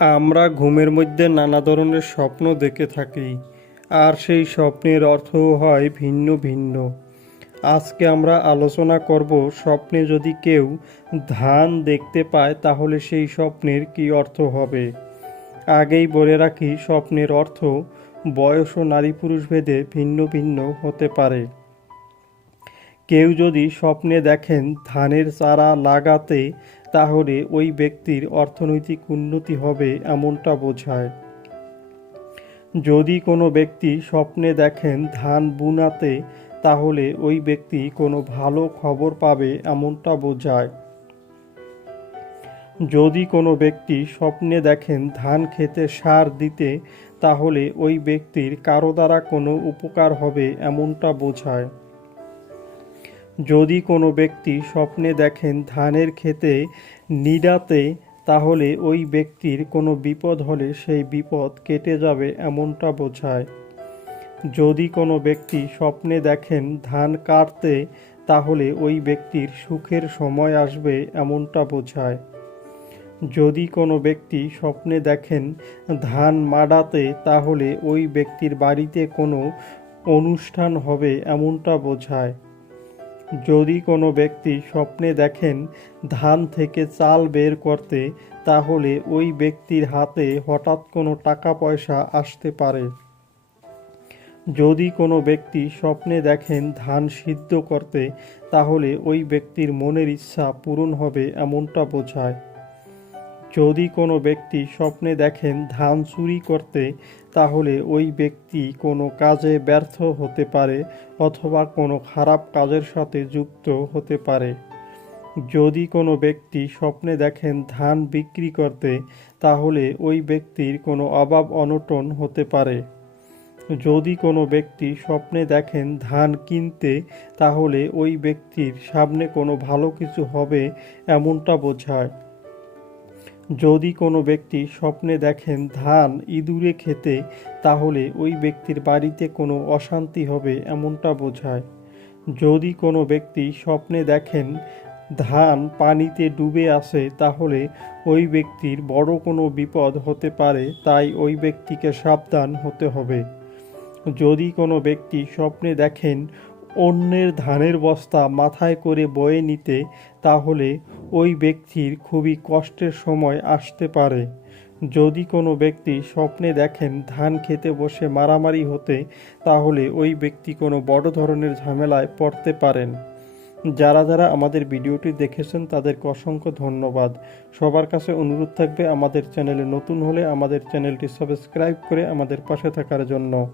আমরা ঘুমের মধ্যে নানা ধরনের স্বপ্ন দেখে থাকি, আর সেই স্বপ্নের অর্থও হয় ভিন্ন ভিন্ন। আজকে আমরা আলোচনা করব স্বপ্নে যদি কেউ ধান দেখতে পায়, তাহলে সেই স্বপ্নের কী অর্থ হবে? আগেই বলে রাখি, স্বপ্নের অর্থ বয়স ও নারী পুরুষ ভেদে ভিন্ন ভিন্ন হতে পারে। কেউ যদি স্বপ্নে দেখেন ধানের চারা লাগাতে তাহলে ওই ব্যক্তির অর্থনৈতিক উন্নতি হবে এমনটা বোঝায়। যদি কোনো ব্যক্তি স্বপ্নে দেখেন ধান বুনাতে, তাহলে ওই ব্যক্তি কোনো ভালো খবর পাবে এমনটা বোঝায়। যদি কোনো ব্যক্তি স্বপ্নে দেখেন ধান খেতে সার দিতে, তাহলে ওই ব্যক্তির কারও দ্বারা কোনো উপকার হবে এমনটা বোঝায়। যদি কোনো ব্যক্তি স্বপ্নে দেখেন ধানের ক্ষেতে নিড়াতে, তাহলে ওই ব্যক্তির কোনো বিপদ হলে সেই বিপদ কেটে যাবে এমনটা বোঝায়। যদি কোনো ব্যক্তি স্বপ্নে দেখেন ধান কাটতে, তাহলে ওই ব্যক্তির সুখের সময় আসবে এমনটা বোঝায়। যদি কোনো ব্যক্তি স্বপ্নে দেখেন ধান মাড়াতে, তাহলে ওই ব্যক্তির বাড়িতে কোনো অনুষ্ঠান হবে এমনটা বোঝায়। যদি কোনো ব্যক্তি স্বপ্নে দেখেন ধান থেকে চাল বের করতে, তাহলে ওই ব্যক্তির হাতে হঠাৎ কোনো টাকা পয়সা আসতে পারে। যদি কোনো ব্যক্তি স্বপ্নে দেখেন ধান সিদ্ধ করতে, তাহলে ওই ব্যক্তির মনের ইচ্ছা পূরণ হবে এমনটা বোঝায়। যদি কোনো ব্যক্তি স্বপ্নে দেখেন ধান চুরি করতে, তাহলে ওই ব্যক্তি কোনো কাজে ব্যর্থ হতে পারে অথবা কোনো খারাপ কাজের সাথে যুক্ত হতে পারে। যদি কোনো ব্যক্তি স্বপ্নে দেখেন ধান বিক্রি করতে, তাহলে ওই ব্যক্তির কোনো অভাব অনটন হতে পারে। যদি কোনো ব্যক্তি স্বপ্নে দেখেন ধান কিনতে, তাহলে ওই ব্যক্তির সামনে কোনো ভালো কিছু হবে এমনটা বোঝায়। যদি কোনো ব্যক্তি স্বপ্নে দেখেন ধান ইঁদুরে খেতে, তাহলে ওই ব্যক্তির বাড়িতে কোনো অশান্তি হবে এমনটা বোঝায়। যদি কোনো ব্যক্তি স্বপ্নে দেখেন ধান পানিতে ডুবে আসে তাহলে ওই ব্যক্তির বড় কোনো বিপদ হতে পারে, তাই ওই ব্যক্তিকে সাবধান হতে হবে। যদি কোনো ব্যক্তি স্বপ্নে দেখেন অন্যের ধানের বস্তা মাথায় করে বয়ে নিতে তাহলে ওই ব্যক্তির খুবই কষ্টের সময় আসতে পারে। যদি কোনো ব্যক্তি স্বপ্নে দেখেন ধান খেতে বসে মারামারি হতে, তাহলে ওই ব্যক্তি কোনো বড় ধরনের ঝামেলায় পড়তে পারেন। যারা যারা আমাদের ভিডিওটি দেখেছেন, তাদেরকে অসংখ্য ধন্যবাদ। সবার কাছে অনুরোধ থাকবে আমাদের চ্যানেলে নতুন হলে আমাদের চ্যানেলটি সাবস্ক্রাইব করে আমাদের পাশে থাকার জন্য।